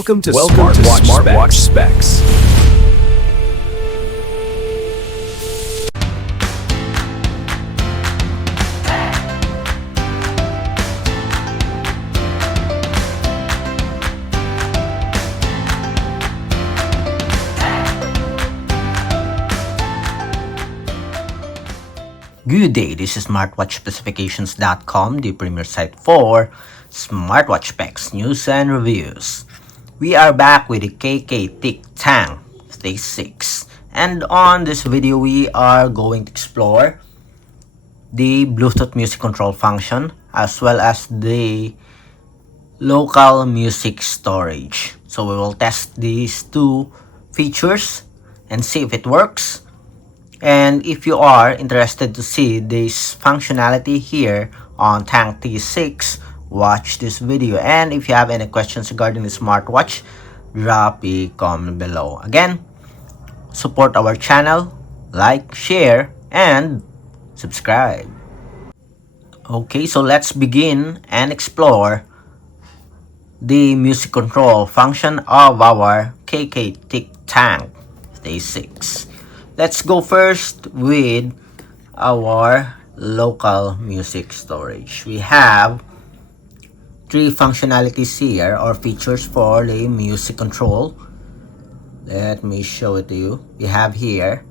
Welcome to Smartwatch Specs. Good day, this is SmartWatchSpecifications.com, the premier site for smartwatch specs, news, and reviews. We are back with the KKTICK Tank T6, and on this video we are going to explore the Bluetooth music control function as well as the local music storage. So we will test these two features and see if it works. And if you are interested to see this functionality here on Tank T6, watch this video. And if you have any questions regarding the smartwatch, drop a comment below. Again, support our channel, like, share, and subscribe. Okay, so let's begin and explore the music control function of our KKTICK Tank T6. Let's go first with our local music storage. We have three functionalities here or features for the music control. Let me show it to you. We have here,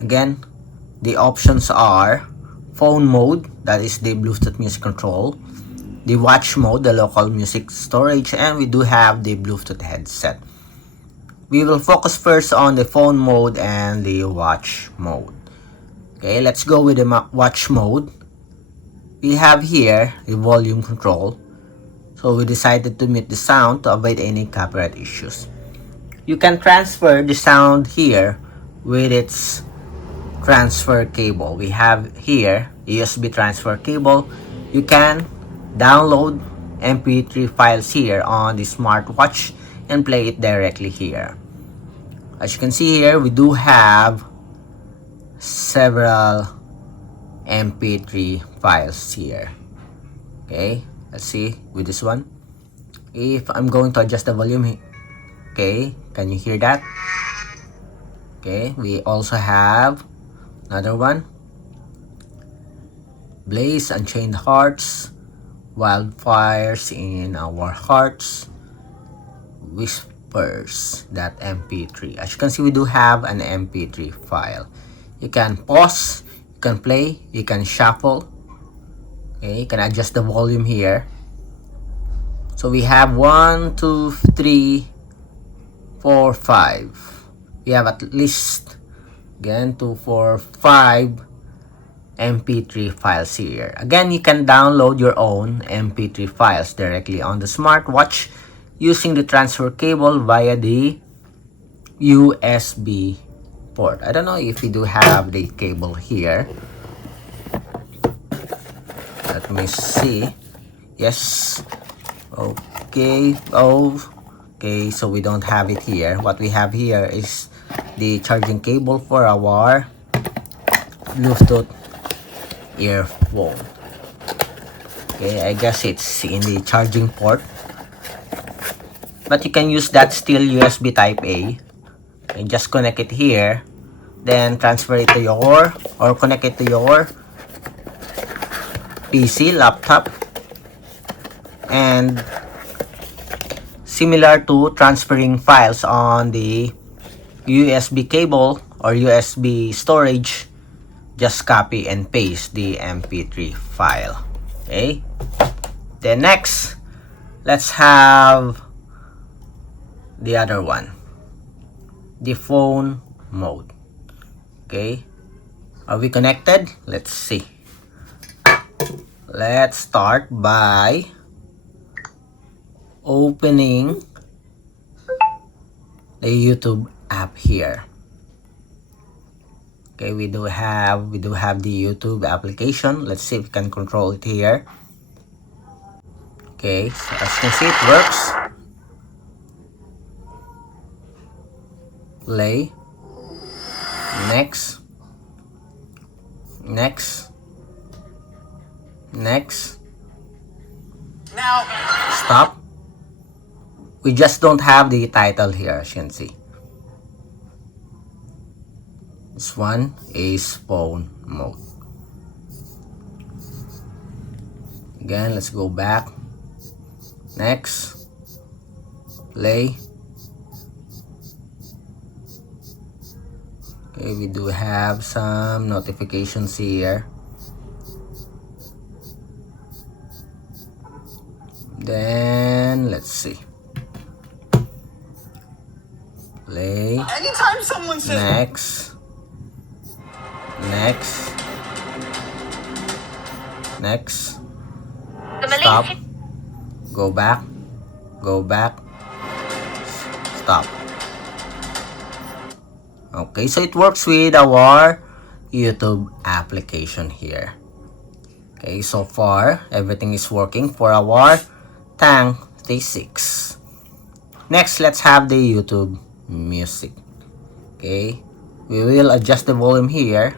again, the options are phone mode, that is the Bluetooth music control, the watch mode, the local music storage, and we do have the Bluetooth headset. We will focus first on the phone mode and the watch mode. Okay, let's go with the watch mode. We have here the volume control. So we decided to mute the sound to avoid any copyright issues. You can transfer the sound here with its transfer cable. We have here a USB transfer cable. You can download MP3 files here on the smartwatch and play it directly here. As you can see here, we do have several MP3 files here. Okay, let's see with this one. If I'm going to adjust the volume, okay, can you hear that? Okay, we also have another one. Blaze, Unchained Hearts, Wildfires in Our Hearts, Whispers, that MP3. As you can see, we do have an MP3 file. You can pause, you can play, you can shuffle. Okay, you can adjust the volume here. So we have 1, 2, 3, 4, 5. We have at least, again, 2, 4, 5 MP3 files here. Again, you can download your own MP3 files directly on the smartwatch using the transfer cable via the USB port. I don't know if we do have the cable here. Let me see. Yes. Okay. Okay, so we don't have it here. What we have here is the charging cable for our Bluetooth earphone. Okay, I guess it's in the charging port, but you can use that still USB type A and just connect it here, then transfer it to your, or connect it to your PC, laptop, and similar to transferring files on the USB cable or USB storage, just copy and paste the MP3 file. Okay, then next, let's have the other one, the phone mode. Okay, are we connected? Let's see. Let's start by opening the YouTube app here. Okay, we do have the YouTube application. Let's see if we can control it here. Okay, so as you can see, it works. Play. Next. Next. Now Stop. We just don't have the title here, as you can see. This one is phone mode. Again, let's go back. Next. Play. Okay, we do have some notifications here. Then, let's see. Play. Anytime someone says Next. Next. Next. Stop. Go back. Go back. Stop. Okay, so it works with our YouTube application here. Okay, so far everything is working for our Tank T6. Next, let's have the YouTube music. Okay, we will adjust the volume here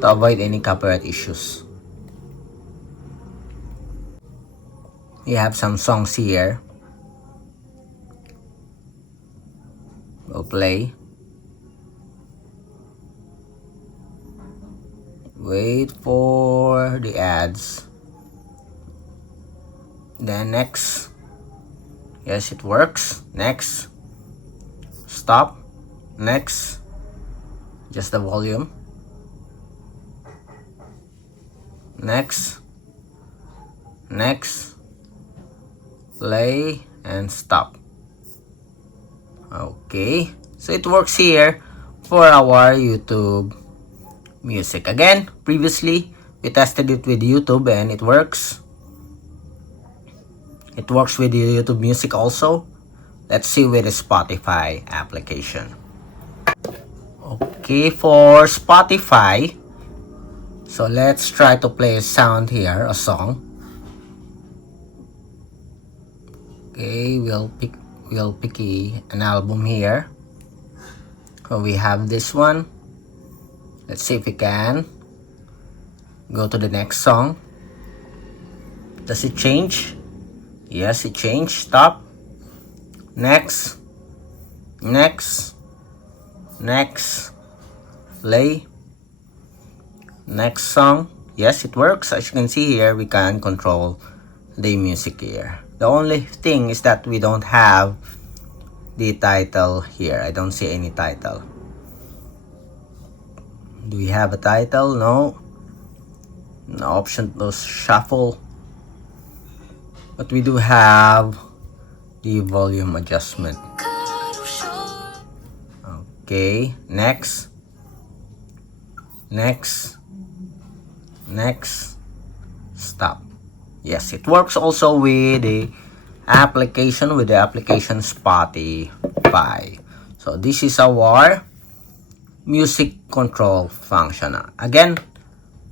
to avoid any copyright issues. We have some songs here. We'll play. Wait for the ads. Then next. Yes, it works. Next. Stop. Next. Just the volume. Next. Next. Play and stop. Okay, so it works here for our YouTube music. Again, previously we tested it with YouTube and it works. It works with the YouTube music also. Let's see with the Spotify application. Okay, for Spotify, so let's try to play a sound here, a song. Okay, we'll pick an album here. So we have this one. Let's see if we can go to the next song. Does it change? Yes, it changed. Stop. Next. Next. Next. Play. Next song. Yes, it works. As you can see here, we can control the music here. The only thing is that we don't have the title here. I don't see any title. Do we have a title? No. No option to shuffle. But we do have the volume adjustment. Okay, next. Next. Next. Stop. Yes, it works also with the application Spotify. So this is our music control function. Again,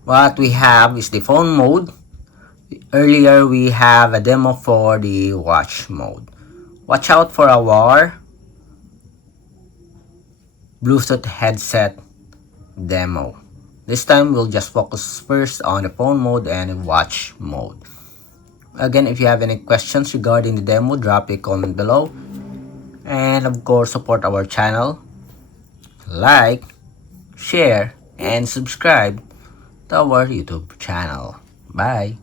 what we have is the phone mode. Earlier we have a demo for the watch mode. Watch out for our Bluetooth headset demo. This time we'll just focus first on the phone mode and watch mode. Again, if you have any questions regarding the demo, drop a comment below. And of course, support our channel. Like, share, and subscribe to our YouTube channel. Bye!